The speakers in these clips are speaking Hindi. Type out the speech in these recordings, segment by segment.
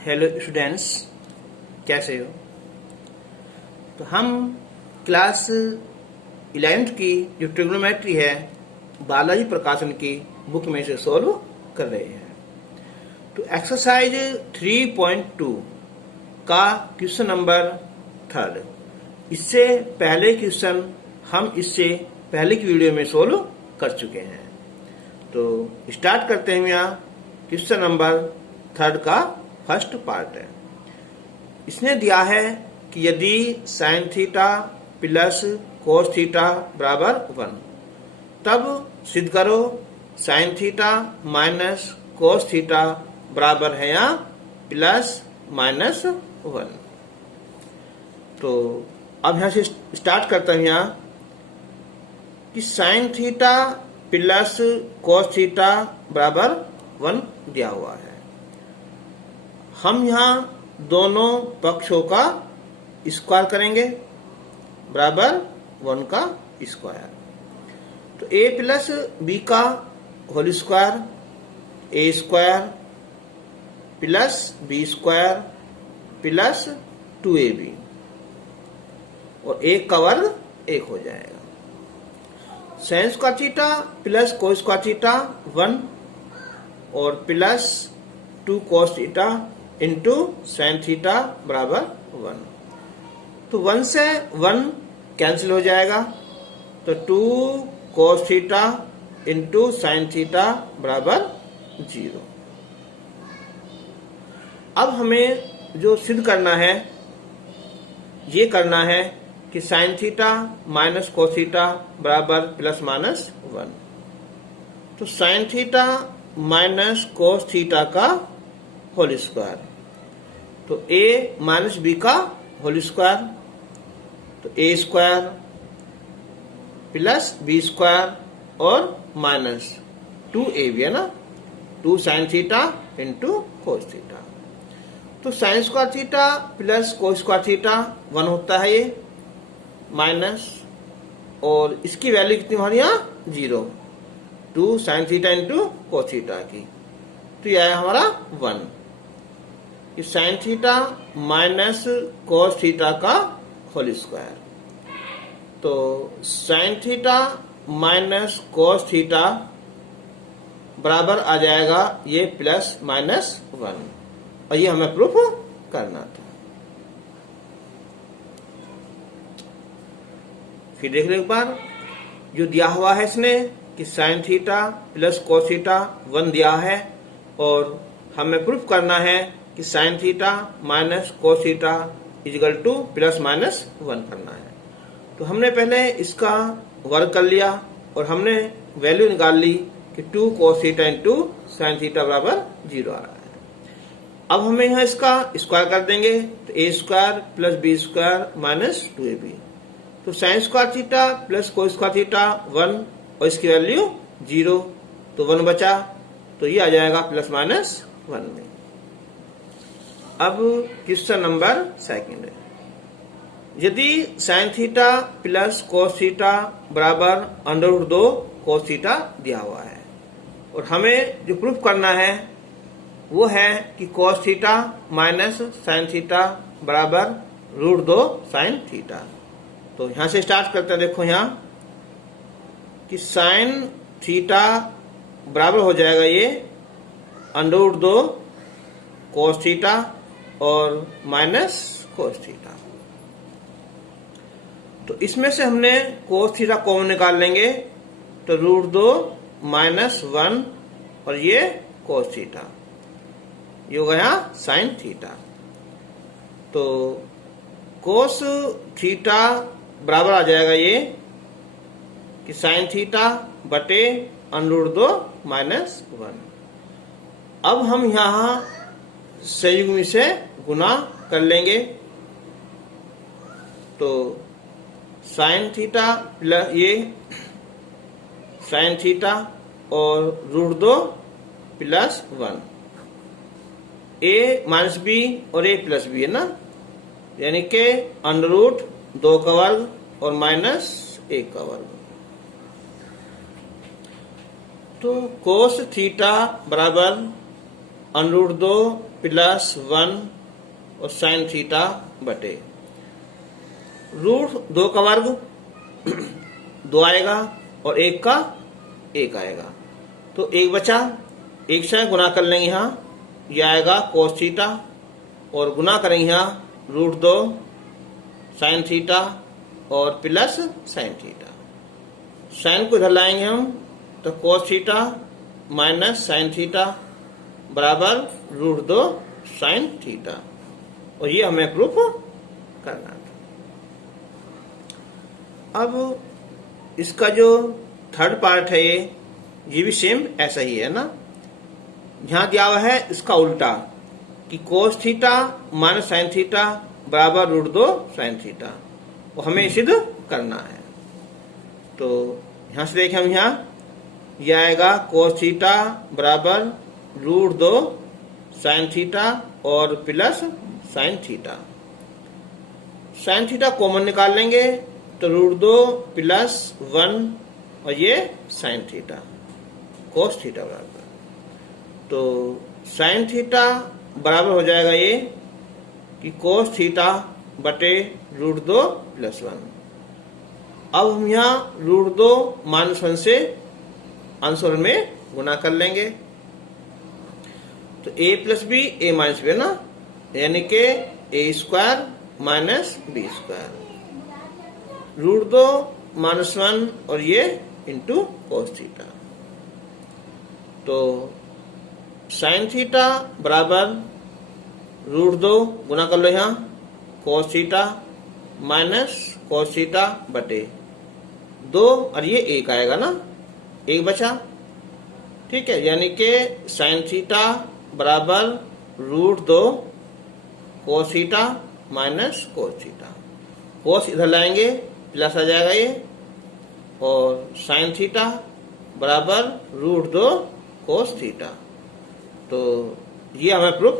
हेलो स्टूडेंट्स, कैसे हो। तो हम क्लास 11th की जो ट्रिग्नोमेट्री है बालाजी प्रकाशन की बुक में से सॉल्व कर रहे हैं। तो एक्सरसाइज 3.2 का क्वेश्चन नंबर 3, इससे पहले क्वेश्चन हम इससे पहले की वीडियो में सॉल्व कर चुके हैं। तो स्टार्ट करते हैं। यहाँ क्वेश्चन नंबर 3 का फर्स्ट पार्ट है। इसने दिया है कि यदि sign theta plus cos theta बराबर 1, तब सिद्ध करो sign theta minus cos theta बराबर है या प्लस माइनस 1। तो अब यहां से स्टार्ट करता हूं यहाँ कि sine theta plus cos theta बराबर 1 दिया हुआ है। हम यहाँ दोनों पक्षों का स्क्वायर करेंगे बराबर 1 का स्क्वायर। तो a प्लस बी का whole square a square plus B square plus 2ab और 1 का वर्ग 1 हो जाएगा। Sine square theta plus cos square theta 1 और plus 2 cos theta into sine theta बराबर 1। तो 1 से 1 कैंसिल हो जाएगा। तो 2 cos theta into sine theta बराबर 0। अब हमें जो सिद्ध करना है ये करना है कि sine theta minus cos theta बराबर प्लस माइनस 1। तो sine theta minus cos theta का होल स्क्वायर, तो a माइनस बी का होल स्क्वायर, तो a square plus B square और माइनस 2ab है ना, 2 sine theta into cos theta. तो sine square theta plus cos square theta 1 होता है ये, माइनस और इसकी वैल्यू कितनी हमारी यहाँ 0, 2 sine theta into cos theta की। तो यह है हमारा 1 कि sine theta minus cos theta का होल स्क्वायर। तो sine theta minus cos theta बराबर आ जाएगा ये प्लस माइनस 1, और ये हमें प्रूफ करना था। फिर देख लो एक बार, जो दिया हुआ है इसने कि sine theta plus cos theta 1 दिया है और हमें प्रूफ करना है कि sine theta minus cos theta equal to plus minus 1 करना है। तो हमने पहले इसका वर्ग कर लिया और हमने वैल्यू निकाल ली कि 2 cos theta into sine theta बराबर 0 आ रहा है। अब हमें यहाँ इसका स्क्वायर कर देंगे, तो a square plus B square minus 2ab। तो sine square theta plus cos square theta 1 और इसकी वैल्यू 0, तो 1 बचा, तो ये आ जाएगा प्लस माइनस 1 में। अब क्वेश्चन नंबर 2 है। यदि sign theta plus cos theta बराबर √2 कोस थीटा दिया हुआ है और हमें जो प्रूफ करना है वो है कि कोस थीटा माइनस साइन थीटा बराबर √2 साइन थीटा। तो यहां से स्टार्ट करते हैं। देखो यहाँ कि साइन थीटा बराबर हो जाएगा ये √2 कोस थीटा और माइनस कोस थीटा। तो इसमें से हमने कोस थीटा कॉमन निकाल लेंगे, तो √2 माइनस 1 और ये कोस थीटा, ये हो गया साइन थीटा। तो कोस थीटा बराबर आ जाएगा ये कि साइन थीटा बटे √2 माइनस 1। अब हम यहाँ संयुग्मी से गुना कर लेंगे, तो साइन थीटा प्लस ये साइन थीटा और √2 प्लस 1, a माइनस बी और a प्लस बी है ना, यानी के √2 का वर्ग और माइनस 1 का वर्ग। तो कोस थीटा बराबर √2 प्लस 1 और साइन थीटा बटे रूट 2 का वर्ग 2 आएगा और 1 का 1 आएगा, तो 1 बचा, 1 से गुना कर लेंगे यहाँ, यह आएगा कोस थीटा और गुना करेंगे यहाँ रूट 2 साइन थीटा और प्लस साइन थीटा। साइन को इधर लाएंगे हम तो कोस थीटा माइनस साइन थीटा बराबर रूट 2 साइन थीटा, और ये हमें प्रूफ करना था। अब इसका जो थर्ड पार्ट है ये भी सेम ऐसा ही है ना। यहां दिया हुआ है इसका उल्टा कि कोस थीटा माइनस साइन थीटा बराबर रूट 2 साइन थीटा, वो हमें सिद्ध करना है। तो यहां से देखें हम, यहां यह आएगा कोस थीटा बराबर रूट 2 साइन थीटा और plus sine theta. Sine theta common निकाल लेंगे तो रूट 2 प्लस 1 और ये साइन थीटा कोस थीटा बराबर, तो साइन थीटा बराबर हो जाएगा ये कि कोस थीटा बटे रूट 2 प्लस 1। अब हम यहाँ रूट 2 माइनस 1 से आंसर में गुना कर लेंगे, तो a plus B a minus B ना, यानी कि a square minus B square root 2 minus 1 और ये इंटू कोस थीटा। तो साइन थीटा बराबर रूट 2 गुना कर लो यहाँ cos theta minus cos theta बटे 2 और ये 1 आएगा ना, 1 बचा, ठीक है, यानी कि साइन थीटा बराबर root 2 cos theta minus cos theta, cos इधर लाएंगे प्लस आ जाएगा ये, और साइन थीटा बराबर रूट 2 कोस थीटा। तो ये हमें प्रूफ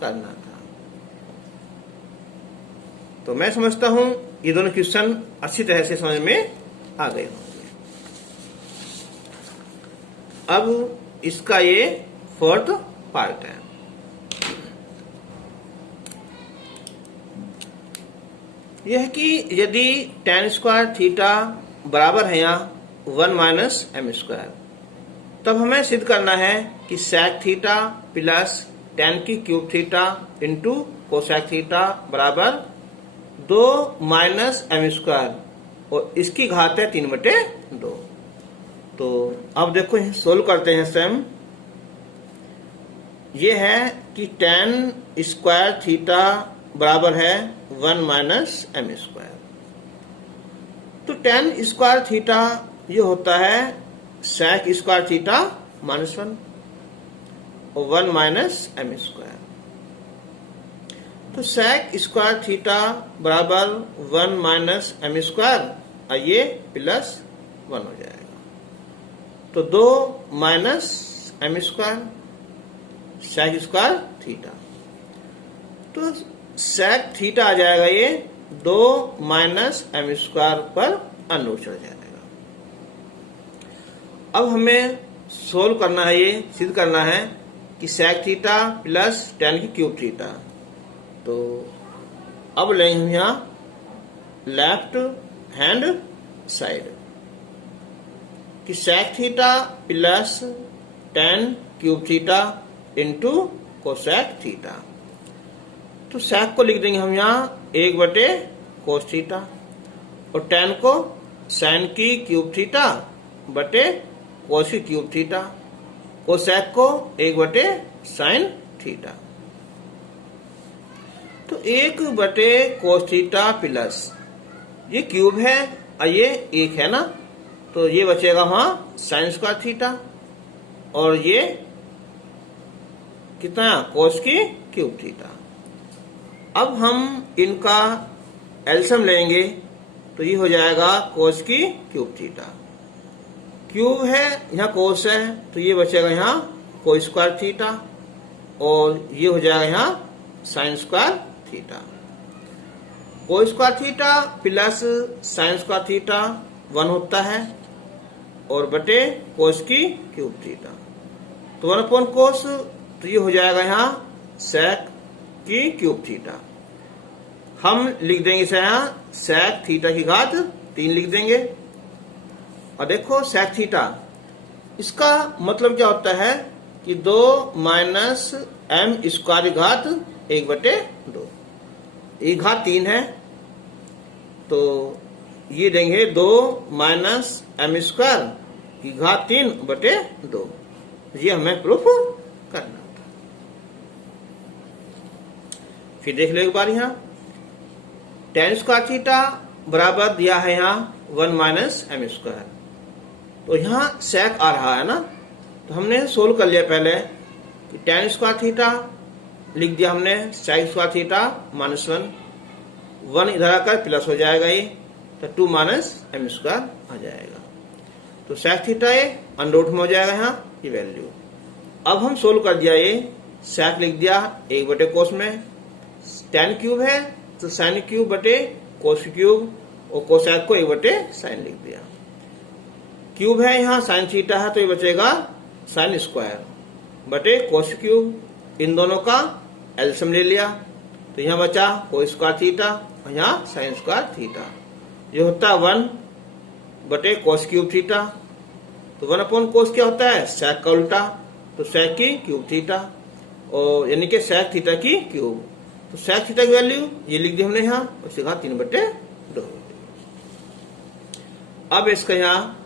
करना था। तो मैं समझता हूं ये दोनों क्वेश्चन अच्छी तरह से समझ में आ गए होंगे। अब इसका ये फोर्थ पार्ट है। यह कि यदि tan स्क्वायर थीटा बराबर है यहाँ 1 माइनस एम स्क्वायर, तब हमें सिद्ध करना है कि sec थीटा प्लस tan की cube theta into cosec theta बराबर 2 माइनस एम स्क्वायर और इसकी घात है 3/2। तो अब देखो सोल्व करते हैं स्वयं। ये है कि tan स्क्वायर थीटा बराबर है 1 माइनस एम स्क्वायर, तो tan स्क्वायर थीटा ये होता है sec स्क्वायर थीटा माइनस 1 और 1 माइनस एम स्क्वायर। तो sec स्क्वायर थीटा बराबर 1 माइनस एम स्क्वायर और ये प्लस 1 हो जाएगा, तो 2 minus M square sec square theta, तो sec थीटा आ जाएगा ये 2 माइनस एम स्क्वायर पर अनुरूप चढ़ जाएगा। अब हमें सोल्व करना है, ये सिद्ध करना है कि sec थीटा प्लस tan की क्यूब थीटा। तो अब लेंगे हम यहाँ लेफ्ट हैंड साइड कि sec theta plus tan cube theta into cosec theta. तो sec को लिख देंगे हम यहाँ 1/cos थीटा और tan को sin की क्यूब थीटा बटे cos की क्यूब थीटा, कोसेक को 1/sin थीटा। तो 1/cos थीटा प्लस ये क्यूब है और ये 1 है ना, तो ये बचेगा वहां sin स्क्वायर थीटा और ये कितना cos की क्यूब थीटा। अब हम इनका एलसीएम लेंगे तो ये हो जाएगा cos की क्यूब थीटा, क्यूब है यहाँ cos है तो ये बचेगा यहाँ cos स्क्वायर थीटा और ये हो जाएगा यहाँ sin square theta. cos square theta plus sin square theta 1 होता है और बटे cos की क्यूब थीटा, तो 1/cos तो ये हो जाएगा यहाँ sec की क्यूब थीटा। हम लिख देंगे इसे यहाँ sec थीटा की घात 3 लिख देंगे। और देखो sec थीटा, इसका मतलब क्या होता है कि 2 माइनस एम स्क्वायर की घात 1/2। ये घात 3 है तो ये देंगे 2 माइनस एम स्क्वायर की घात 3/2। ये हमें प्रूफ करना था। फिर देख लो एक बार यहाँ tan स्क्वायर थीटा बराबर दिया है यहाँ 1 माइनस एम स्क्वायर। तो यहाँ sec आ रहा है ना, तो हमने सोल्व कर लिया पहले कि tan स्क्वायर थीटा लिख दिया हमने sec स्क्वायर थीटा -1 इधर आकर प्लस हो जाएगा, ये तो 2 माइनस एम स्क्वायर आ जाएगा। तो sec थीटा ये अंडर में हो जाएगा यहाँ ये वैल्यू। अब हम सोल्व कर दिया, ये sec लिख दिया 1/cos में, tan क्यूब है तो sin क्यूब बटे cos क्यूब और cosec को 1/sin लिख दिया। क्यूब है यहाँ sin थीटा है तो ये बचेगा sin स्क्वायर बटे cos क्यूब। इन दोनों का एलसीएम ले लिया तो यहाँ बचा cos स्क्वायर थीटा और यहाँ sin स्क्वायर थीटा। ये होता है 1/cos क्यूब थीटा। तो 1/cos क्या होता है? sec का उल्टा, तो sec की क्यूब थीटा और यानी कि sec थीटा की क्यूब। तो sec थीटा की वैल्यू ये लिख दी हमने यहाँ, उसके घात 3/2। अब इसका यहाँ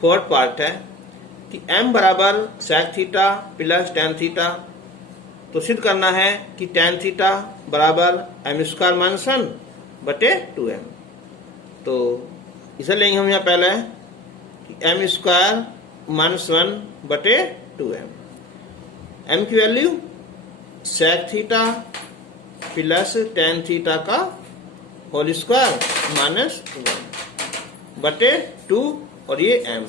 फोर्थ पार्ट है कि m बराबर sec theta plus tan theta. तो सिद्ध करना है कि tan थीटा बराबर m स्क्वायर माइनस 1/2m। तो इसे लेंगे हम यहाँ पहले कि m square minus 1/2m। m की value sec theta plus tan theta का होल स्क्वायर -1/2 और ये m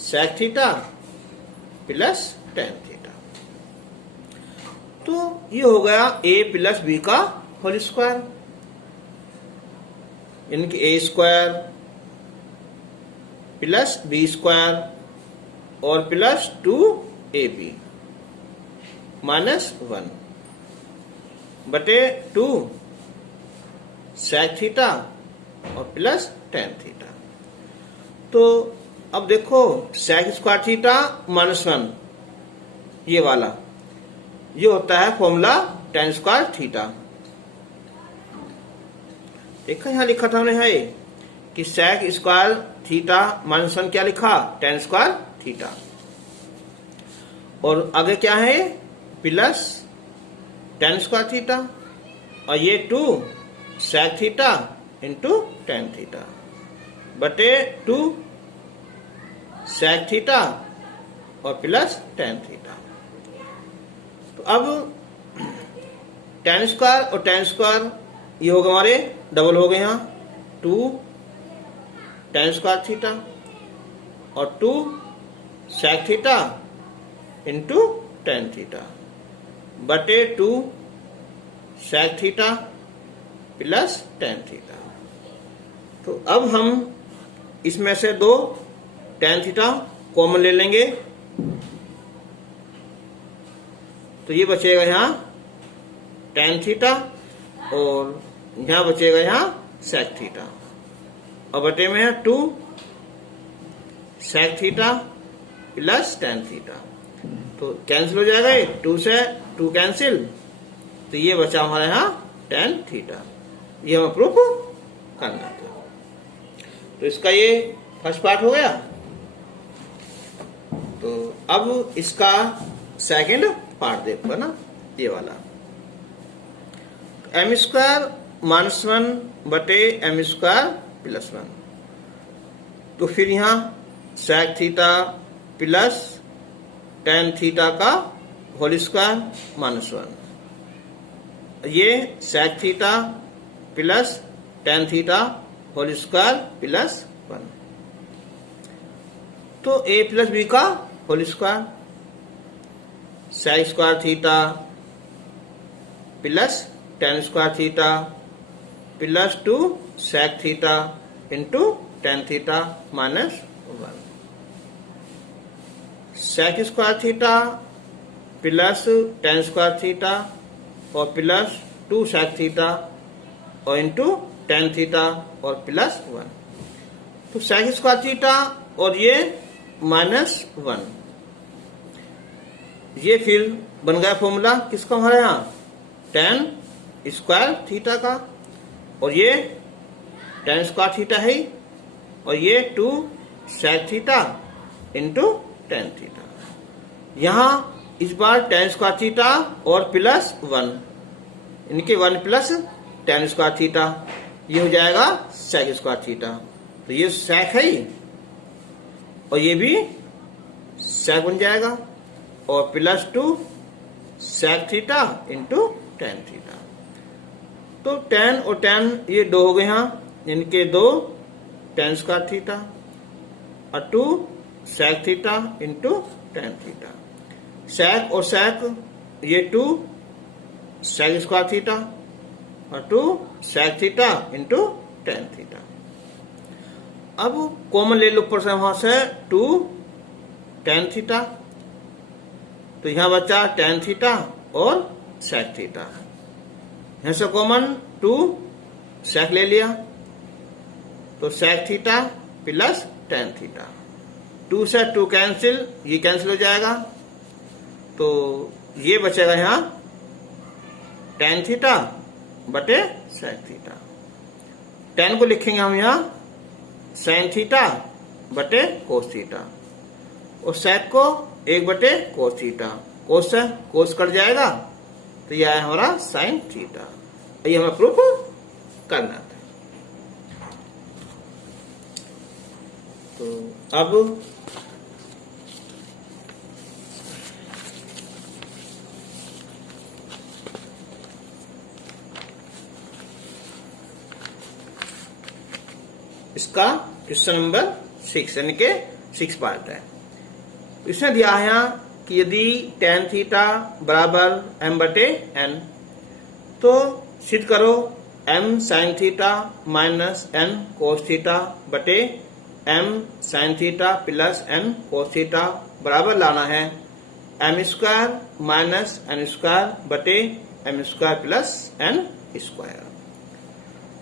sec theta plus tan theta. तो ये हो गया a प्लस b का होल स्क्वायर, यानी कि a square plus b square और प्लस 2ab -1/2 sec थीटा और प्लस tan थीटा। तो अब देखो sec स्क्वायर थीटा -1 ये वाला ये होता है फॉर्मूला tan स्क्वायर थीटा। देखा यहाँ लिखा था हमने यहाँ ये कि sec स्क्वायर थीटा -1 क्या लिखा? tan square theta. और आगे क्या है? प्लस tan स्क्वायर थीटा और ये 2 sec theta into tan theta बटे 2 sec थीटा और प्लस tan थीटा। तो अब tan स्क्वायर और tan स्क्वायर ये होगा हमारे डबल हो गए यहाँ 2 tan स्क्वायर थीटा और 2 sec theta into tan theta बटे 2 sec theta plus tan theta. तो अब हम इसमें से 2 tan थीटा कॉमन ले लेंगे तो ये बचेगा यहाँ tan थीटा और यहाँ बचेगा यहाँ sec थीटा और बटे में है 2 sec theta plus tan theta. तो कैंसिल हो जाएगा, ये 2 से 2 कैंसिल, तो ये बचा हमारे यहाँ tan थीटा। ये हमें प्रूफ करना था। तो इसका ये फर्स्ट पार्ट हो गया। तो अब इसका सेकंड पार्ट देखो ना, ये वाला m square -1/m square plus 1। तो फिर यहाँ sec theta plus tan theta का होल स्क्वायर -1, ये sec theta plus tan theta whole square plus 1। तो a प्लस b का whole square sec square theta plus tan square theta plus 2 sec theta into tan theta -1। sec square theta plus tan square theta और प्लस 2 सेक थीटा और इंटू टेन थीटा और प्लस 1। तो सेक स्क्वायर थीटा और ये -1, ये फिर बन गया फॉर्मूला किसका हमारे यहाँ, टेन स्क्वायर थीटा का, और ये टेन स्क्वायर थीटा है और ये 2 sec theta into tan theta. यहाँ इस बार टेन स्क्वायर थीटा और प्लस 1, इनके 1 प्लस टेन स्क्वायर थीटा, ये हो जाएगा सेक स्क्वायर थीटा। तो ये सेक है और ये भी सेक बन जाएगा और plus 2 sec theta into tan theta. तो टेन और टेन ये 2 हो गए यहाँ, इनके 2 टेन स्क्वायर थीटा और 2 sec theta into tan theta. Sec और सेक ये 2 सेक स्क्वायर थीटा और 2 sec theta into tan theta. अब कॉमन ले लो ऊपर से, वहां से 2 टेन थीटा, तो यहां बचा टेन थीटा और सेक थीटा। यहां से कॉमन 2 सेक ले लिया, तो sec theta plus tan theta. 2 से 2 कैंसिल, ये कैंसिल हो जाएगा, तो ये बचेगा यहां टेन थीटा बटे सेक थीटा। टेन को लिखेंगे हम यहां साइन थीटा बटे कोस थीटा और सेक को 1 बटे कोस थीटा। कोस से कोस कट जाएगा, तो यह है हमारा साइन थीटा। ये हमें प्रूफ करना था। तो अब इसका क्वेश्चन नंबर 6 यानी के 6 पार्ट है। इसने दिया है कि यदि टेन थीटा बराबर m बटे n, तो सिद्ध करो m sign theta minus n कोस थीटा बटे m sign theta plus n कोस थीटा बराबर लाना है m square minus n square बटे m square plus n square.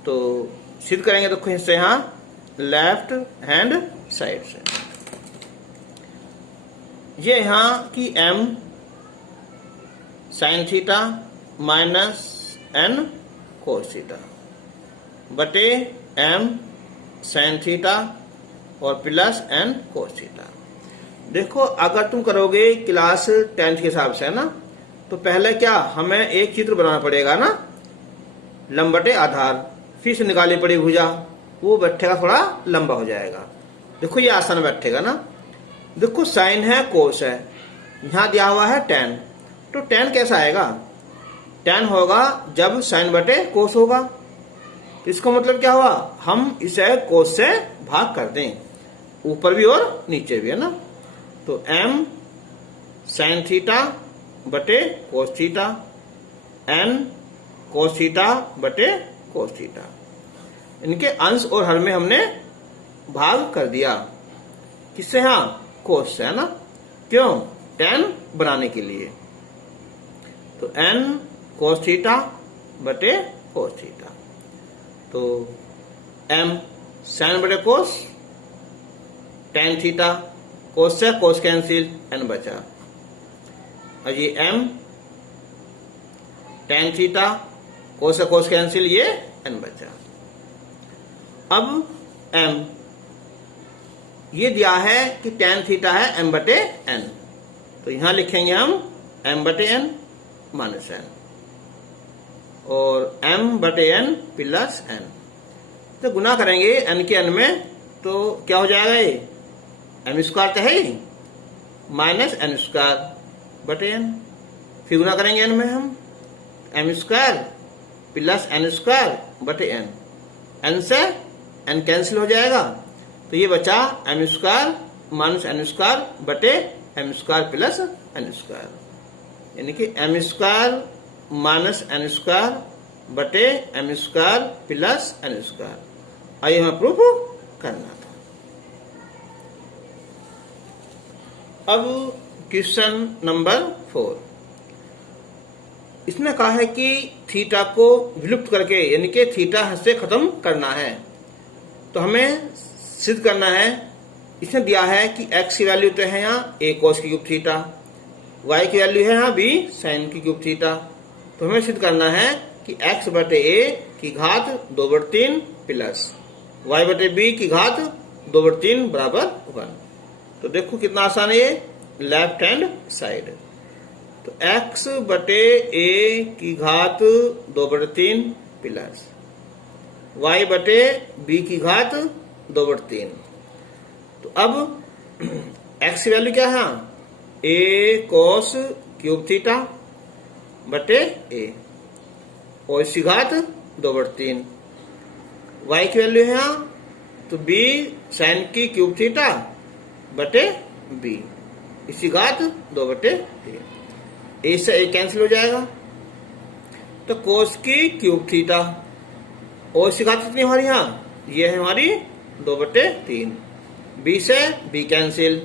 तो सिद्ध करेंगे, तो इससे यहाँ लेफ्ट हैंड साइड से ये यहां की m sign theta minus n कोस थीटा बटे m साइन थीटा और प्लस n कोस थीटा। देखो अगर तुम करोगे क्लास 10th के हिसाब से ना, तो पहले क्या हमें एक चित्र बनाना पड़ेगा ना, लंबटे आधार, फिर से निकालनी पड़ेगी भुजा, वो बैठेगा थोड़ा लंबा हो जाएगा। देखो ये आसान बैठेगा ना। देखो साइन है कोस है, यहां दिया हुआ है टेन, तो टेन कैसा आएगा, टेन होगा जब साइन बटे कोस होगा। तो इसका मतलब क्या हुआ, हम इसे कोस से भाग कर दें, ऊपर भी और नीचे भी है ना। तो m साइन थीटा बटे कोस थीटा, n कोस थीटा बटे कोस थीटा, इनके अंश और हर में हमने भाग कर दिया, किससे, हाँ कोस से है ना, क्यों, टेन बनाने के लिए। तो n कोस थीटा बटे कोस थीटा, तो m साइन बटे कोस, टेन थीटा, कोस से कोस कैंसिल, n बचा, और ये m टेन थीटा, कोस से कोस कैंसिल, ये n बचा। अब m ये दिया है कि टेन थीटा है m बटे n, तो यहां लिखेंगे हम m बटे n माइनस n और m बटे n प्लस n। तो गुना करेंगे n के n में, तो क्या हो जाएगा, ये m स्क्वायर तो है ही माइनस n स्क्वायर बटे n। फिर गुना करेंगे n में हम m square plus n square बटे n, n से n कैंसिल हो जाएगा, तो ये बचा m square minus n square बटे m square plus n square, यानी कि m square minus n square बटे m square plus n square. आइए हमें प्रूफ करना था। अब क्वेश्चन नंबर 4, इसने कहा है कि थीटा को विलुप्त करके यानी कि थीटा से खत्म करना है। तो हमें सिद्ध करना है, इसने दिया है कि x की वैल्यू तो है यहाँ a cos की क्यूब थीटा, y की वैल्यू है यहाँ b sin की क्यूब थीटा। तो हमें सिद्ध करना है कि x बटे a की घात 2/3 प्लस y बटे b की घात 2/3 बराबर 1। तो देखो कितना आसान है ये, लेफ्ट हैंड साइड। तो x बटे a की घात 2/3 प्लस y बटे b की घात 2/3। तो अब x की वैल्यू क्या है, a cos क्यूब थीटा बटे a और इसकी घात 2/3। y की वैल्यू है यहाँ तो b sin की क्यूब थीटा बटे b, इसकी घात 2/3। a से a कैंसिल हो जाएगा, तो cos की क्यूब थीटा और इसकी घात कितनी हमारी यहाँ, ये है हमारी 2/3। b से b कैंसिल,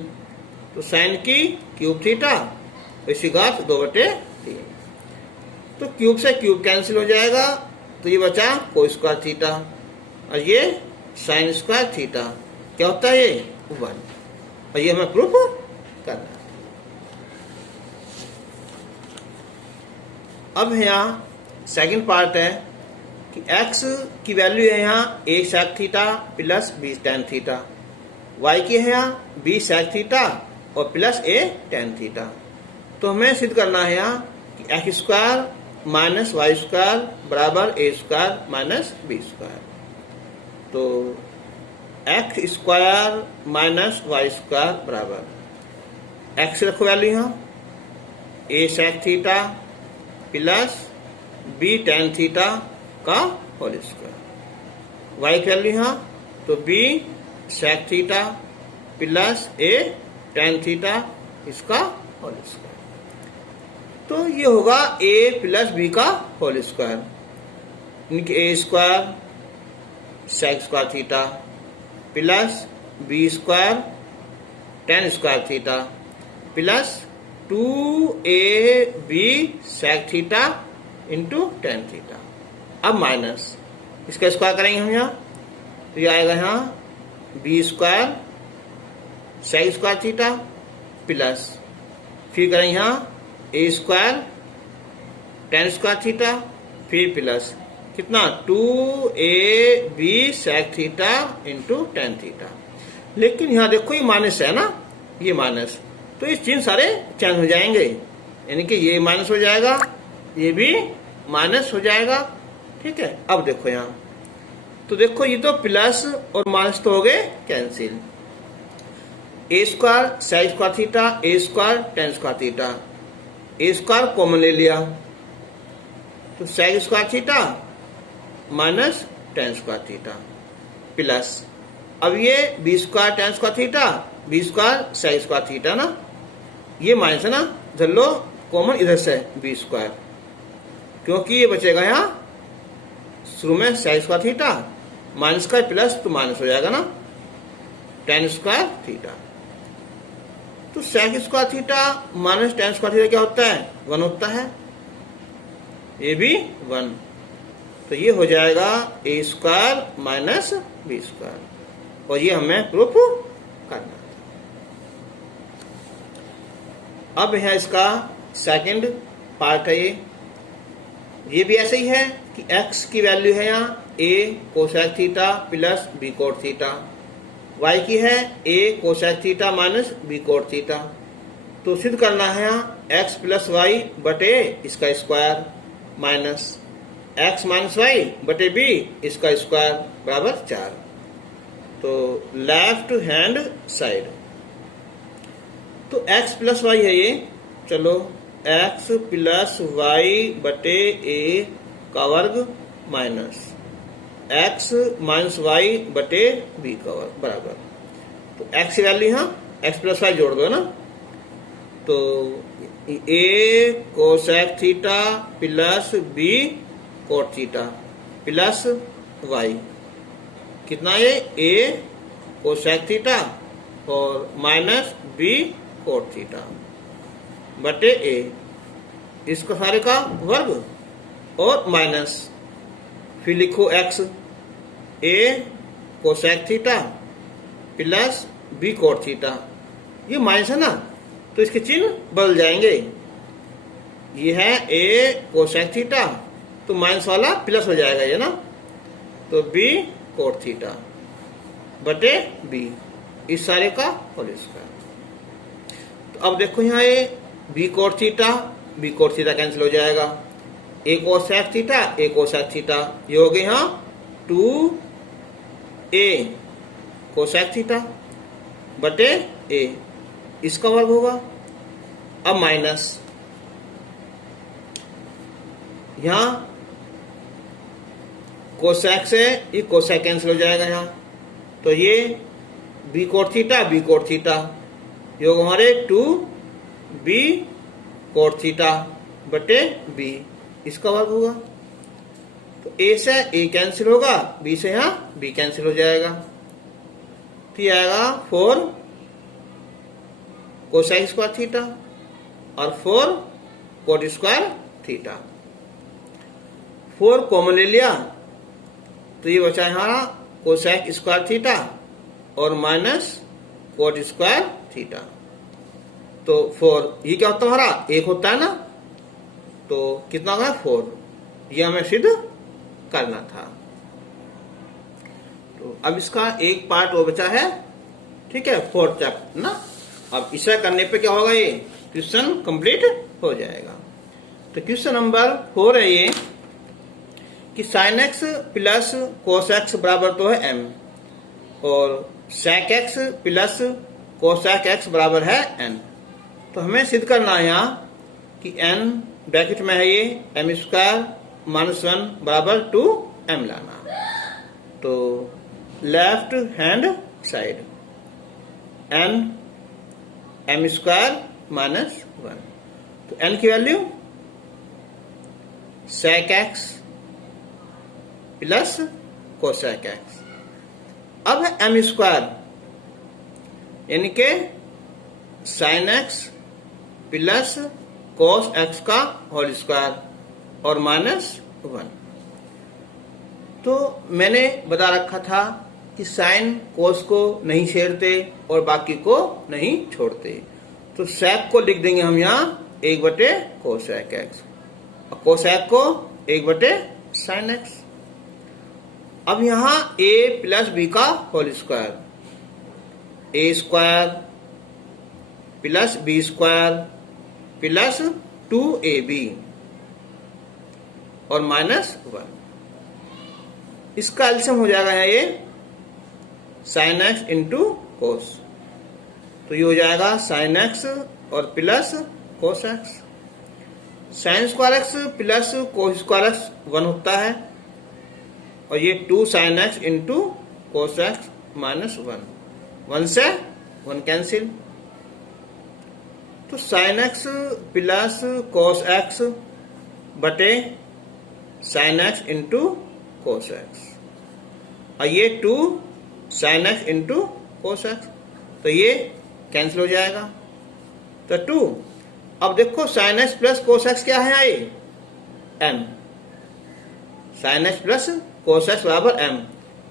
तो sin की क्यूब थीटा और इसकी घात 2/3। तो क्यूब से क्यूब कैंसिल हो जाएगा, तो ये बचा cos स्क्वायर थीटा और ये sin स्क्वायर थीटा। क्या होता है ये 1, और ये हमें प्रूफ करना है। अब यहाँ सेकंड पार्ट है कि x की वैल्यू है यहाँ a sec theta plus b tan theta, y की है यहाँ b sec थीटा और प्लस a tan थीटा। तो हमें सिद्ध करना है यहाँ कि x square minus Y square बराबर a square minus b square. तो x square minus Y square बराबर x रखो वैल्यू यहाँ a sec theta plus b tan theta का होल स्क्वायर, y की वैल्यू यहाँ तो b sec theta plus a tan theta इसका होल स्क्वायर। तो ये होगा a प्लस b का होल स्क्वायर, यानी कि a square sec square theta plus b square tan square theta plus 2ab sec theta into tan theta. अब माइनस इसका स्क्वायर करेंगे हम यहाँ, तो ये आएगा यहाँ b square sec square theta plus फिर करेंगे यहाँ a square tan square theta फिर प्लस कितना 2ab sec theta into tan theta. लेकिन यहाँ देखो ये माइनस है ना, ये माइनस, तो ये चिन्ह सारे चेंज हो जाएंगे, यानी कि ये माइनस हो जाएगा, ये भी माइनस हो जाएगा। ठीक है, अब देखो यहाँ, तो देखो ये तो प्लस और माइनस तो हो गए cancel, a square sec square theta a square tan square theta, a square common ले लिया तो sec square theta minus tan square theta plus अब ये b square tan square theta b square sec square theta ना, ये माइनस है ना, धर लो कॉमन इधर से b स्क्वायर, क्योंकि ये बचेगा यहाँ शुरू में sec स्क्वायर थीटा माइनस का प्लस तो माइनस हो जाएगा ना tan स्क्वायर थीटा। तो sec square theta minus tan square theta क्या होता है 1 होता है, ये भी 1, तो ये हो जाएगा a square minus b square, और ये हमें प्रूफ करना है। अब है इसका सेकंड पार्ट है, ये भी ऐसे ही है कि x की वैल्यू है यहाँ a cosec theta plus b cot theta, y की है a cosec theta minus b cot theta. तो सिद्ध करना है यहाँ x प्लस वाई बटे इसका square minus x minus Y बटे b इसका स्क्वायर बराबर 4। तो लेफ्ट हैंड साइड, तो x प्लस वाई है ये, चलो x प्लस वाई बटे a का वर्ग माइनस x माइनस वाई बटे b का वर्ग बराबर, तो x की वैल्यू यहाँ x प्लस वाई जोड़ दो ना, तो a cosec theta plus b cot theta plus y, कितना ये a कोसेक थीटा और माइनस b कोट थीटा बटे a, इसका सारे का वर्ग और माइनस, फिर लिखो x a cosec theta plus b cot theta. ये माइनस है ना, तो इसके चिन्ह बदल जाएंगे। ये है a कोसेक थीटा, तो माइनस वाला प्लस हो जाएगा ये ना, तो b कोट थीटा बटे b, इस सारे का होल स्क्वायर। तो अब देखो यहाँ ये b कोट थीटा कैंसिल हो जाएगा, a कोसेक थीटा, ये हो गए यहाँ 2a कोसेक थीटा बटे a, इसका वर्ग होगा। अब माइनस, यहाँ कोसेक से ये कोसेक कैंसिल हो जाएगा यहाँ, तो ये b कोट थीटा ये होगा हमारे 2b कोट थीटा बटे b, इसका वर्ग होगा। तो a से a कैंसिल होगा, b से यहाँ b कैंसिल हो जाएगा, तो ये आएगा 4 कोसेक स्क्वायर थीटा और 4 कोट स्क्वायर थीटा। 4 कॉमन ले लिया, तो ये बचा हमारा कोसेक स्क्वायर थीटा और माइनस कोट स्क्वायर थीटा। तो 4 ये क्या होता है हमारा 1 होता है ना, तो कितना होगा 4, ये हमें सिद्ध करना था। तो अब इसका एक पार्ट और बचा है, ठीक है, 4th चैप्टर ना। अब इसे करने पे क्या होगा, ये क्वेश्चन कंप्लीट हो जाएगा। तो क्वेश्चन नंबर 4 है ये कि sin x plus cos x बराबर तो है m और sec x plus cosec x बराबर है n। तो हमें सिद्ध करना है यहाँ कि n ब्रैकेट में है ये m स्क्वायर माइनस 1 बराबर 2m लाना। तो left hand side n m square minus 1, तो n की value sec x plus cosec x। अब है m स्क्वायर यानी के sine x plus cos x का होल स्क्वायर और माइनस 1। तो मैंने बता रखा था कि साइन कोस को नहीं छेड़ते और बाकी को नहीं छोड़ते, तो सेक को लिख देंगे हम यहाँ 1 बटे कोसेक x और कोसेक को 1 बटे साइन x। अब यहाँ a प्लस b का whole square, a square plus b square plus 2ab और माइनस 1, इसका एलसीएम हो जाएगा यहाँ ये साइन x इंटू कोस, तो ये हो जाएगा साइन x और plus cos x। Sine square x plus cos square x 1 होता है और ये 2 sine x into cos x minus 1, 1 से 1 कैंसिल, तो sine x plus cos x बटे sine x into cos x और ये 2 sine x into cos x, तो ये कैंसिल हो जाएगा, तो 2। अब देखो sine x plus cos x क्या है, ये m, sine x plus cos x बराबर m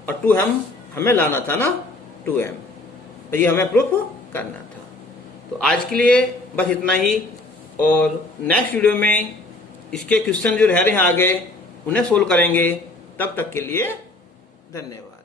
और 2 हमें लाना था ना 2m, तो ये हमें प्रूफ करना था। तो आज के लिए बस इतना ही, और नेक्स्ट वीडियो में इसके क्वेश्चन जो रह रहे हैं आगे उन्हें सोल्व करेंगे। तब तक के लिए धन्यवाद।